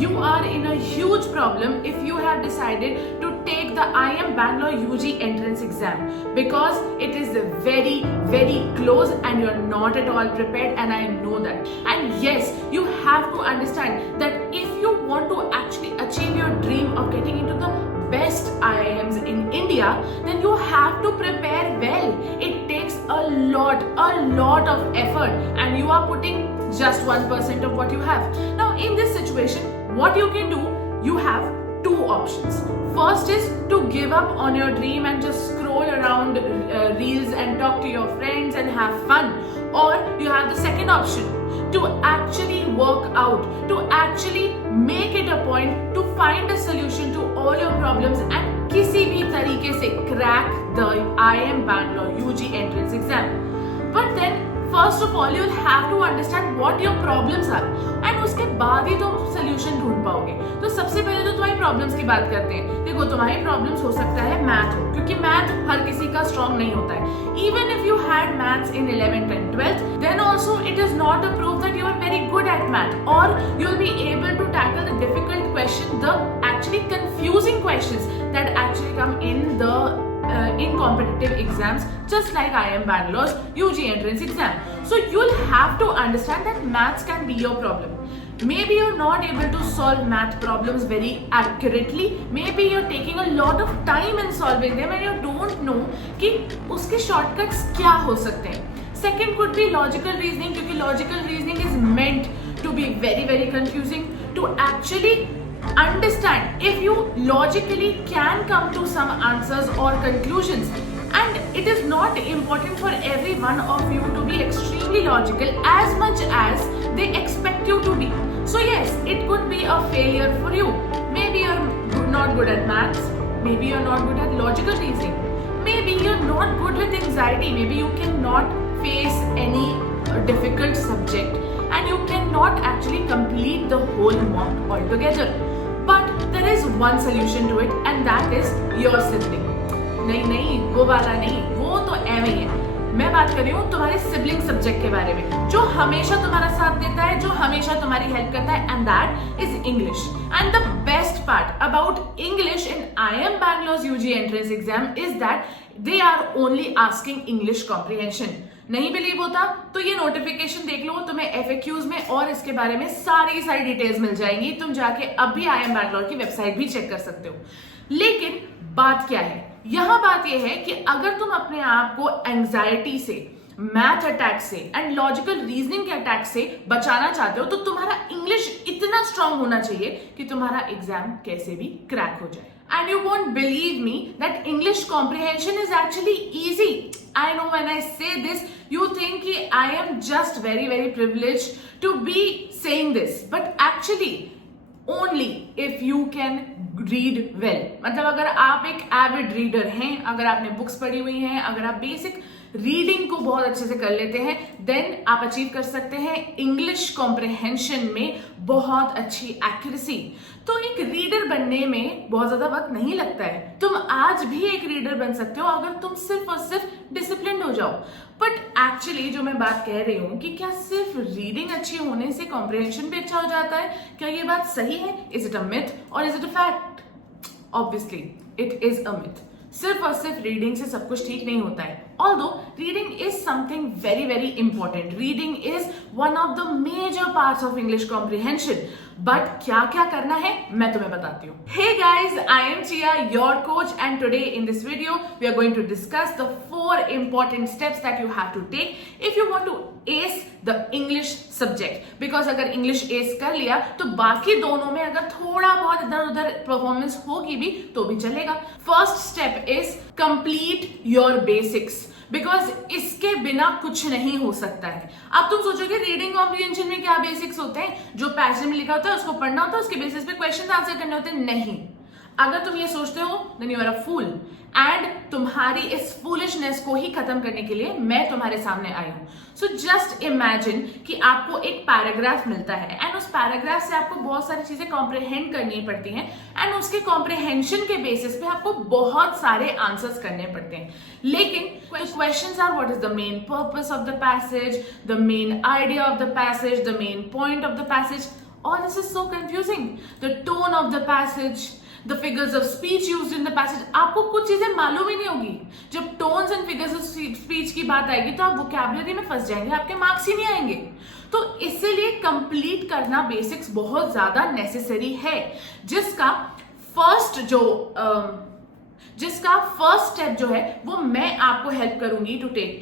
you are in a huge problem if you have decided to take the IIM Bangalore UG entrance exam, because it is very, very close and you're not at all prepared, and I know that. And yes, you have to understand that if you want to actually achieve your dream of getting into the best IIMs in India, then you have to prepare well. It takes a lot of effort, and you are putting just 1% of what you have. Now in this situation, what you can do, you have two options. First is to give up on your dream and just scroll around reels and talk to your friends and have fun. Or you have the second option, to actually work out, to actually make it a point to find a solution to all your problems and किसी भी तरीके से crack the IIM Bangalore UG entrance exam. But then first of all, you'll have to understand what your problems are, and उसके बाद ही तुम solution ढूंढ पाओगे. तो सबसे पहले तो तुम्हारी problems की बात करते हैं. देखो, तुम्हारी problems हो सकता है math हो, क्योंकि math हर किसी का strong नहीं होता है. Even if you had maths in 11th and 12th, then also it is not a proof that you are very good at math, or you'll be able to tackle the difficult questions, the actually confusing questions that actually come in competitive exams, just like IIM Bangalore's UG entrance exam. So you'll have to understand that maths can be your problem. Maybe you're not able to solve math problems very accurately. Maybe you're taking a lot of time in solving them and you don't know कि उसके shortcuts क्या हो सकते हैं. Second could be logical reasoning, क्योंकि logical reasoning is meant to be very, very confusing. To actually understand if you logically can come to some answers or conclusions, and it is not important for every one of you to be extremely logical as much as they expect you to be. So yes, it could be a failure for you. Maybe you're not good at maths, maybe you're not good at logical reasoning, maybe you're not good with anxiety, maybe you cannot face any difficult subject and you cannot actually complete the whole mock altogether. But there is one solution to it, and that is your sibling. नहीं, वो वाला नहीं, वो तो एवं ही है. मैं बात कर रही हूँ तुम्हारे सिबलिंग सब्जेक्ट के बारे में, जो हमेशा तुम्हारा साथ देता है, जो हमेशा तुम्हारी हेल्प करता है, and that is English. And the best part about English in IIM Bangalore's UG entrance exam is that they are only asking English comprehension. नहीं बिलीव होता तो ये नोटिफिकेशन देख लो, तुम्हें FAQs में और इसके बारे में सारी डिटेल्स मिल जाएंगी. तुम जाके अभी IIM Bangalore की वेबसाइट भी चेक कर सकते हो. लेकिन बात क्या है, यहाँ बात यह है कि अगर तुम अपने आप को एंजाइटी से, मैथ अटैक से एंड लॉजिकल रीजनिंग के अटैक से बचाना चाहते हो, तो तुम्हारा इंग्लिश इतना स्ट्रांग होना चाहिए कि तुम्हारा एग्जाम कैसे भी क्रैक हो जाए. And you won't believe me that English comprehension is actually easy. I know when I say this, you think कि I am just very, very privileged to be saying this. But actually, only if you can read well. मतलब अगर आप एक avid reader हैं, अगर आपने books पढ़ी हुई हैं, अगर आप basic रीडिंग को बहुत अच्छे से कर लेते हैं, देन आप अचीव कर सकते हैं इंग्लिश कॉम्प्रिहेंशन में बहुत अच्छी एक्यूरेसी. तो एक रीडर बनने में बहुत ज्यादा वक्त नहीं लगता है. तुम आज भी एक रीडर बन सकते हो अगर तुम सिर्फ और सिर्फ डिसिप्लिन हो जाओ. बट एक्चुअली जो मैं बात कह रही हूँ कि क्या सिर्फ रीडिंग अच्छी होने से कॉम्प्रिहेंशन भी अच्छा हो जाता है, क्या ये बात सही है? इज इट अ मिथ और is it a fact? Obviously it is a myth. सिर्फ और सिर्फ रीडिंग से सब कुछ ठीक नहीं होता है. Although reading is something very, very important. Reading is one of the major parts of English comprehension. But क्या क्या करना है मैं तुम्हें बताती हूँ. Hey guys, I am Chia, your coach, and today in this video we are going to discuss the 4 important steps that you have to take if you want to ace the English subject. Because अगर English ace कर लिया तो बाकी दोनों में अगर थोड़ा बहुत इधर उधर परफॉर्मेंस होगी भी तो भी चलेगा. First step is complete your basics. Because इसके बिना कुछ नहीं हो सकता है. अब तुम सोचोगे रीडिंग कॉम्प्रिहेंशन में क्या बेसिक्स होते हैं, जो पैसेज में लिखा होता है उसको पढ़ना होता है, उसके बेसिस पे क्वेश्चन आंसर करने होते हैं. नहीं, अगर तुम ये सोचते हो then you are a fool. And तुम्हारी इस फूलिशनेस को ही खत्म करने के लिए मैं तुम्हारे सामने आई हूं. सो जस्ट इमेजिन कि आपको एक पैराग्राफ मिलता है एंड उस पैराग्राफ से आपको बहुत सारी चीजें कॉम्प्रिहेंड करनी पड़ती हैं एंड उसके कॉम्प्रिहेंशन के बेसिस पे आपको बहुत सारे आंसर्स करने पड़ते हैं. लेकिन questions are what is the main purpose of the passage, the main idea of the passage, the main point of the passage. All this is so confusing. The tone of the passage, the figures of speech used in the passage. आपको कुछ चीजें मालूम ही नहीं होगी. जब tones and figures of speech की बात आएगी तो आप vocabulary में फंस जाएंगे, आपके मार्क्स ही नहीं आएंगे. तो इसीलिए कंप्लीट करना बेसिक्स बहुत ज्यादा नेसेसरी है, जिसका फर्स्ट स्टेप जो है वो मैं आपको हेल्प करूंगी टू टेक.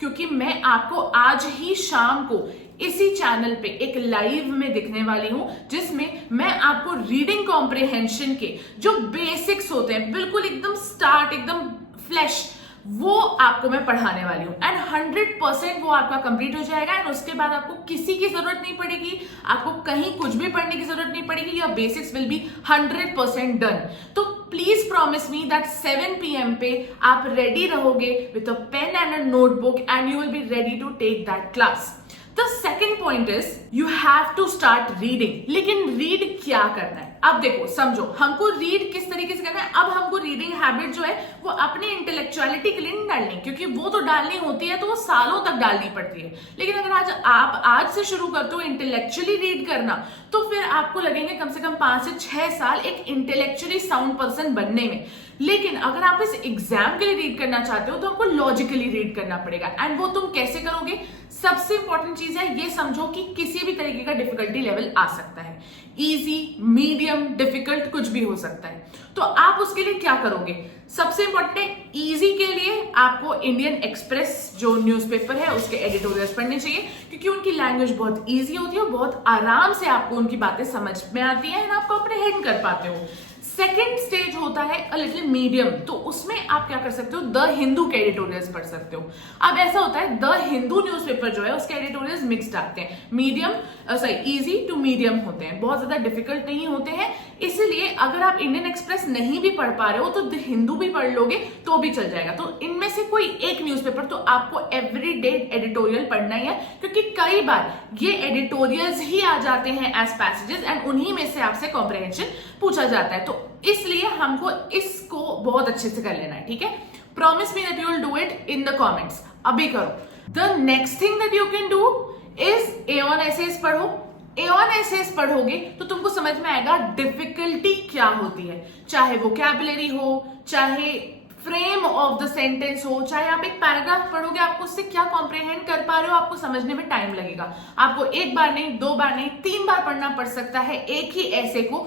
क्योंकि मैं आपको आज ही शाम को इसी चैनल पे एक लाइव में दिखने वाली हूं, जिसमें मैं आपको रीडिंग कॉम्प्रिहेंशन के जो बेसिक्स होते हैं, बिल्कुल एकदम स्टार्ट, एकदम फ्लैश, वो आपको मैं पढ़ाने वाली हूं. एंड 100% वो आपका कंप्लीट हो जाएगा. एंड उसके बाद आपको किसी की जरूरत नहीं पड़ेगी, आपको कहीं कुछ भी पढ़ने की जरूरत नहीं पड़ेगी. Your basics will be 100% done. तो please promise me that 7 PM पे आप रेडी रहोगे with a pen and a notebook and you will be ready to take that class. The second point is you have to start reading. लेकिन read क्या करना है? अब देखो, समझो, हमको रीड किस तरीके से करना है. अब हमको रीडिंग हैबिट जो है वो अपनी इंटेलेक्चुअलिटी के लिए नहीं डालनी, क्योंकि वो तो डालनी होती है तो वो सालों तक डालनी पड़ती है. लेकिन अगर आप आज से शुरू करते हो इंटेलेक्चुअली रीड करना, तो फिर आपको लगेंगे कम से कम 5 से 6 साल एक इंटेलेक्चुअली साउंड पर्सन बनने में. लेकिन अगर आप इस एग्जाम के लिए रीड करना चाहते हो तो आपको लॉजिकली रीड करना पड़ेगा. एंड वो तुम कैसे करोगे? सबसे इंपॉर्टेंट चीज है ये समझो कि किसी भी तरीके का डिफिकल्टी लेवल आ सकता है. इजी, मीडियम, डिफिकल्ट, कुछ भी हो सकता है. तो आप उसके लिए क्या करोगे? सबसे इंपॉर्टेंट है, इजी के लिए आपको इंडियन एक्सप्रेस जो न्यूज़पेपर है उसके एडिटोरियल्स पढ़ने चाहिए, क्योंकि उनकी लैंग्वेज बहुत इजी होती है और बहुत आराम से आपको उनकी बातें समझ में आती है, आप कॉम्प्रिहेंड कर पाते हो. सेकेंड स्टेज होता है अ लिटिल मीडियम. तो उसमें आप क्या कर सकते हो? द हिंदू के एडिटोरियल्स पढ़ सकते हो. अब ऐसा होता है, द हिंदू न्यूज़पेपर जो है उसके एडिटोरियल्स मिक्स्ड आते हैं. इजी टू मीडियम होते हैं, बहुत ज्यादा डिफिकल्ट नहीं होते हैं. इसीलिए अगर आप इंडियन एक्सप्रेस नहीं भी पढ़ पा रहे हो तो द हिंदू भी पढ़ लोगे तो भी चल जाएगा. तो इनमें से कोई एक न्यूज़पेपर तो आपको एवरीडे एडिटोरियल पढ़ना ही है, क्योंकि कई बार ये एडिटोरियल्स ही आ जाते हैं एज पैसेजेस एंड उन्हीं में से आपसे कॉम्प्रिहेंशन पूछा जाता है. तो इसलिए हमको इसको बहुत अच्छे से कर लेना है. ठीक है? Promise me that you will do it in the comments. अभी करो. The next thing that you can do is Aeon essays पढ़ो. एऑन एसेस पढ़ोगे तो तुमको समझ में आएगा डिफिकल्टी क्या होती है. चाहे वोकैबुलरी हो, चाहे फ्रेम ऑफ द सेंटेंस हो, चाहे आप एक पैराग्राफ पढ़ोगे, आपको उससे क्या कॉम्प्रिहेंड कर पा रहे हो आपको समझने में टाइम लगेगा. आपको एक बार नहीं, 2 बार नहीं, 3 बार पढ़ना पड़ सकता है एक ही ऐसे को,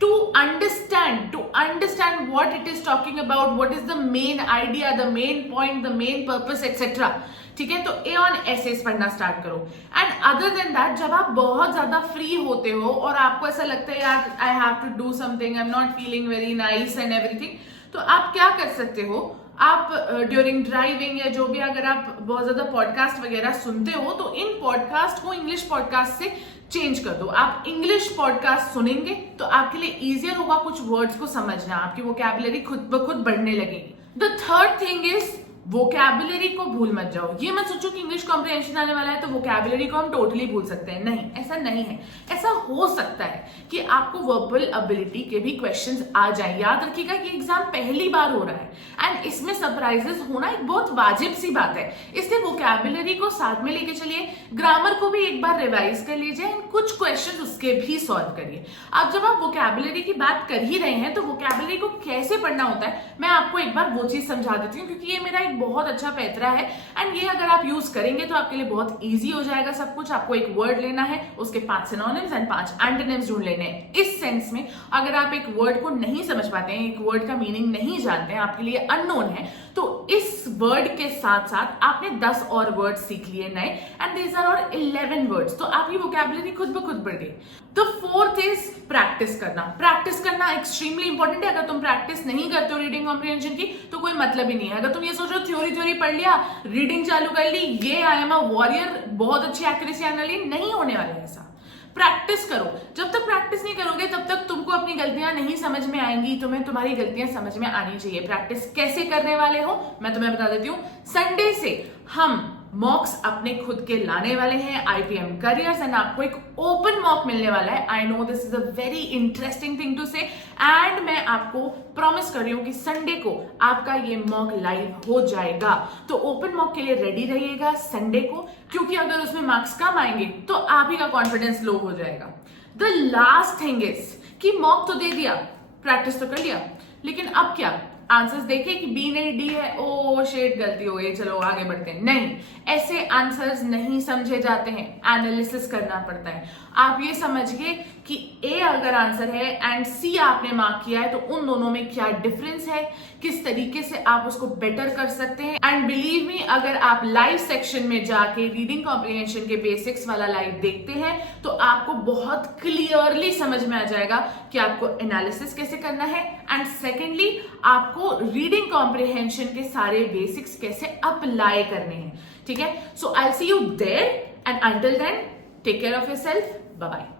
to understand what it is talking about, what is the main idea, the main point, the main purpose, etc. ठीक है? तो एऑन एसेस पढ़ना स्टार्ट करो. एंड अदर देन दैट, जब आप बहुत ज्यादा फ्री होते हो और आपको ऐसा लगता है यार I have to do something, I am not feeling very nice and everything, तो आप क्या कर सकते हो? आप ड्यूरिंग ड्राइविंग या जो भी, अगर आप बहुत ज्यादा पॉडकास्ट वगैरह सुनते हो तो इन पॉडकास्ट को इंग्लिश पॉडकास्ट से चेंज कर दो. आप इंग्लिश पॉडकास्ट सुनेंगे तो आपके लिए इजियर होगा कुछ वर्ड्स को समझना, आपकी वोकैबुलरी खुद ब खुद बढ़ने लगेगी. The third thing is vocabulary को भूल मत जाओ. ये मत सोचो कि इंग्लिश कॉम्प्रिहेंशन आने वाला है तो वोकैबुलरी को हम टोटली भूल सकते हैं. नहीं, ऐसा नहीं है. ऐसा हो सकता है कि आपको वर्बल एबिलिटी के भी क्वेश्चंस आ जाए. याद रखिएगा कि एग्जाम पहली बार हो रहा है एंड इसमें सरप्राइजेस होना एक बहुत वाजिब सी बात है. इसलिए वोकैबुलरी को साथ में लेके चलिए. ग्रामर को भी एक बार रिवाइज कर लीजिए एंड कुछ क्वेश्चन उसके भी सॉल्व करिए. अब जब आप वोकैबुलरी की बात कर ही रहे हैं तो वोकैबुलरी को कैसे पढ़ना होता है मैं आपको एक बार वो चीज समझा देती हूँ, क्योंकि ये मेरा एक बहुत अच्छा पैतरा है एंड ये अगर आप यूज करेंगे तो आपके लिए बहुत इजी हो जाएगा सब कुछ. आपको एक वर्ड लेना है, उसके 5 सिनोनिम्स एंड 5 एंटोनिम्स ढूंढ लेने हैं. इस सेंस में अगर आप एक वर्ड को नहीं समझ पाते हैं, एक वर्ड का मीनिंग नहीं जानते हैं, आपके लिए अननोन है, तो इस वर्ड के साथ साथ आपने 10 और वर्ड सीख लिए नए एंड दीज आर और 11 वर्ड्स. तो आपकी वोकैबुलरी खुद ब खुद बढ़ गई. द फोर्थ इज प्रैक्टिस करना. प्रैक्टिस करना एक्सट्रीमली इंपॉर्टेंट है. अगर तुम प्रैक्टिस नहीं करते हो रीडिंग कॉम्प्रिहेंशन की तो कोई मतलब ही नहीं है. अगर तुम ये सोचो थ्योरी पढ़ लिया, रीडिंग चालू कर ली, ये आई एम अ वॉरियर, बहुत अच्छी एक्यूरेसी आने वाली, नहीं होने वाला है ऐसा. प्रैक्टिस करो. जब तक प्रैक्टिस नहीं करोगे तब तक तुमको अपनी गलतियां नहीं समझ में आएंगी. तुम्हें तुम्हारी गलतियां समझ में आनी चाहिए. प्रैक्टिस कैसे करने वाले हो मैं तुम्हें बता देती हूँ. संडे से हम मॉक्स अपने खुद के लाने वाले हैं, IPM करियर्स, एंड आपको एक ओपन मॉक मिलने वाला है. I know this is a very interesting thing to say and मैं आपको प्रॉमिस कर रही हूँ कि संडे को आपका ये मॉक लाइव हो जाएगा. तो ओपन मॉक के लिए रेडी रहिएगा संडे को, क्योंकि अगर उसमें मार्क्स कम आएंगे तो आप ही का कॉन्फिडेंस लो हो जाएगा. द लास्ट थिंग इज कि मॉक तो दे दिया, प्रैक्टिस तो कर लिया, लेकिन अब क्या, आंसर्स देखे कि बी नहीं डी है, ओ शेट गलती हो गई, चलो आगे बढ़ते हैं। नहीं, ऐसे आंसर्स नहीं समझे जाते हैं, एनालिसिस करना पड़ता है। आप ये समझिए कि ए अगर आंसर है एंड सी आपने मार्क किया है, तो उन दोनों में क्या डिफरेंस है, किस तरीके से आप उसको बेटर कर सकते हैं। एंड बिलीव मी, अगर आप लाइव सेक्शन में जाके रीडिंग कॉम्प्रिहेंशन के बेसिक्स वाला लाइव देखते हैं तो आपको बहुत क्लियरली समझ में आ जाएगा कि आपको एनालिसिस कैसे करना है, एंड सेकेंडली आपको रीडिंग कॉम्प्रिहेंशन के सारे बेसिक्स कैसे अप्लाई करने हैं। ठीक है, so I see you there, and until then take care of yourself, bye bye.